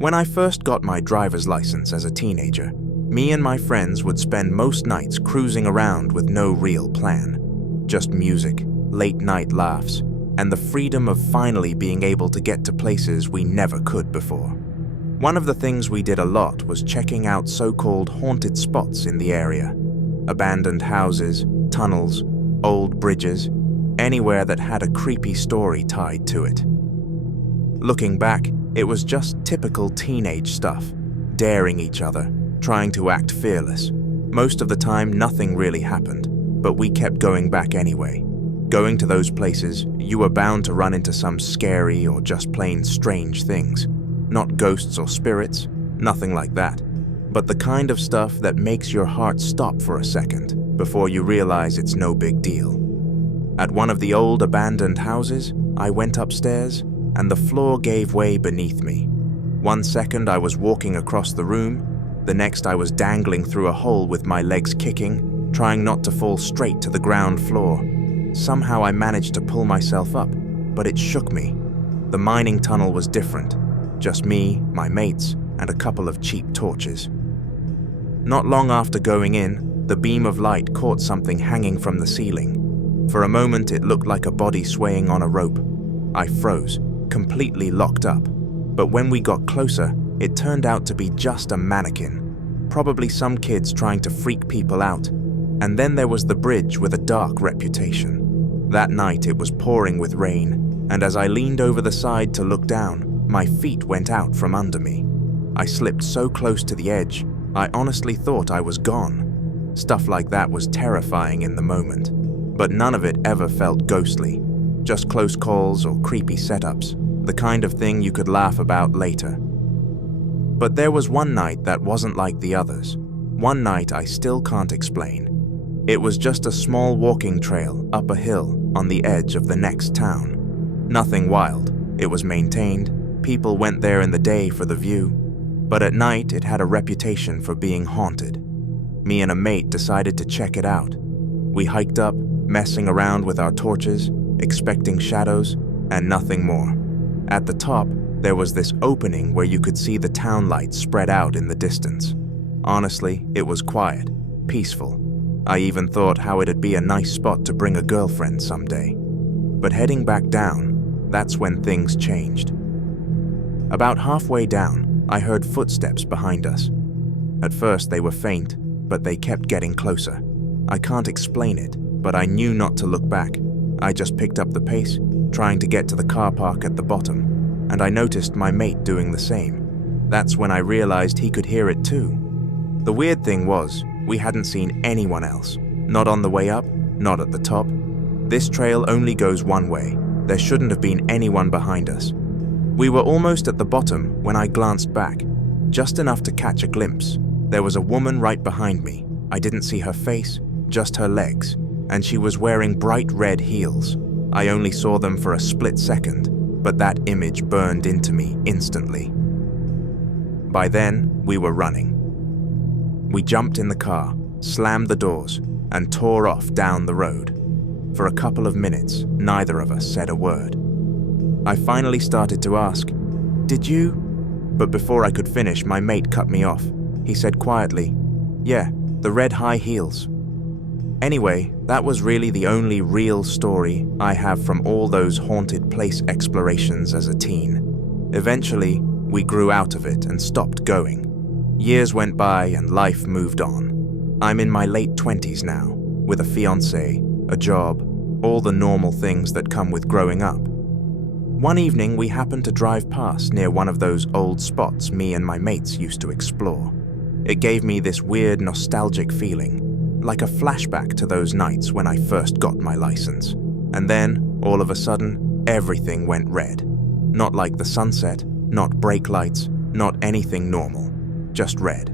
When I first got my driver's license as a teenager, me and my friends would spend most nights cruising around with no real plan. Just music, late-night laughs, and the freedom of finally being able to get to places we never could before. One of the things we did a lot was checking out so-called haunted spots in the area. Abandoned houses, tunnels, old bridges, anywhere that had a creepy story tied to it. Looking back, it was just typical teenage stuff, daring each other, trying to act fearless. Most of the time, nothing really happened, but we kept going back anyway. Going to those places, you were bound to run into some scary or just plain strange things. Not ghosts or spirits, nothing like that, but the kind of stuff that makes your heart stop for a second before you realize it's no big deal. At one of the old abandoned houses, I went upstairs and the floor gave way beneath me. 1 second I was walking across the room, the next I was dangling through a hole with my legs kicking, trying not to fall straight to the ground floor. Somehow I managed to pull myself up, but it shook me. The mining tunnel was different. Just me, my mates, and a couple of cheap torches. Not long after going in, the beam of light caught something hanging from the ceiling. For a moment, it looked like a body swaying on a rope. I froze, completely locked up. But when we got closer, it turned out to be just a mannequin. Probably some kids trying to freak people out. And then there was the bridge with a dark reputation. That night, it was pouring with rain, and as I leaned over the side to look down, my feet went out from under me. I slipped so close to the edge, I honestly thought I was gone. Stuff like that was terrifying in the moment, but none of it ever felt ghostly. Just close calls or creepy setups, the kind of thing you could laugh about later. But there was one night that wasn't like the others. One night I still can't explain. It was just a small walking trail up a hill on the edge of the next town. Nothing wild. It was maintained. People went there in the day for the view, but at night it had a reputation for being haunted. Me and a mate decided to check it out. We hiked up, messing around with our torches, expecting shadows, and nothing more. At the top, there was this opening where you could see the town lights spread out in the distance. Honestly, it was quiet, peaceful. I even thought how it'd be a nice spot to bring a girlfriend someday. But heading back down, that's when things changed. About halfway down, I heard footsteps behind us. At first they were faint, but they kept getting closer. I can't explain it, but I knew not to look back. I just picked up the pace, trying to get to the car park at the bottom, and I noticed my mate doing the same. That's when I realized he could hear it too. The weird thing was, we hadn't seen anyone else. Not on the way up, not at the top. This trail only goes one way. There shouldn't have been anyone behind us. We were almost at the bottom when I glanced back, just enough to catch a glimpse. There was a woman right behind me. I didn't see her face, just her legs, and she was wearing bright red heels. I only saw them for a split second, but that image burned into me instantly. By then, we were running. We jumped in the car, slammed the doors, and tore off down the road. For a couple of minutes, neither of us said a word. I finally started to ask, "Did you?" But before I could finish, my mate cut me off. He said quietly, "Yeah, the red high heels." Anyway, that was really the only real story I have from all those haunted place explorations as a teen. Eventually, we grew out of it and stopped going. Years went by and life moved on. I'm in my late 20s now, with a fiancé, a job, all the normal things that come with growing up. One evening, we happened to drive past near one of those old spots me and my mates used to explore. It gave me this weird nostalgic feeling, like a flashback to those nights when I first got my license. And then, all of a sudden, everything went red. Not like the sunset, not brake lights, not anything normal, just red.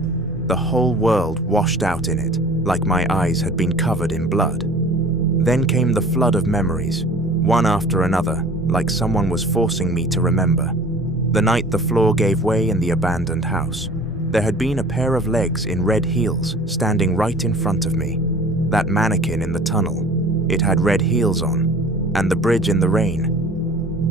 The whole world washed out in it, like my eyes had been covered in blood. Then came the flood of memories, one after another, like someone was forcing me to remember. The night the floor gave way in the abandoned house. There had been a pair of legs in red heels standing right in front of me. That mannequin in the tunnel, it had red heels on, and the bridge in the rain.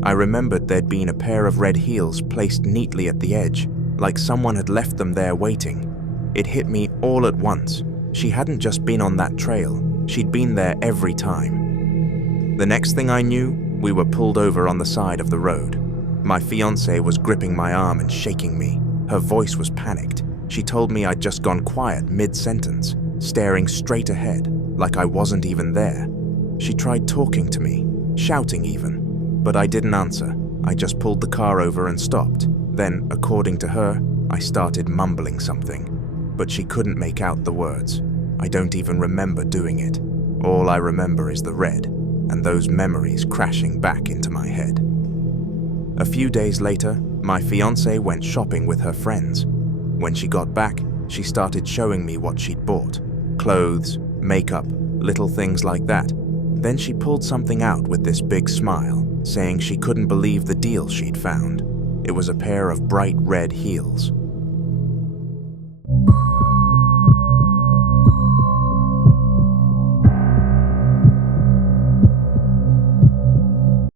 I remembered there'd been a pair of red heels placed neatly at the edge, like someone had left them there waiting. It hit me all at once. She hadn't just been on that trail, she'd been there every time. The next thing I knew, we were pulled over on the side of the road. My fiancée was gripping my arm and shaking me. Her voice was panicked. She told me I'd just gone quiet mid-sentence, staring straight ahead, like I wasn't even there. She tried talking to me, shouting even, but I didn't answer. I just pulled the car over and stopped. Then, according to her, I started mumbling something, but she couldn't make out the words. I don't even remember doing it. All I remember is the red, and those memories crashing back into my head. A few days later, my fiancée went shopping with her friends. When she got back, she started showing me what she'd bought. Clothes, makeup, little things like that. Then she pulled something out with this big smile, saying she couldn't believe the deal she'd found. It was a pair of bright red heels.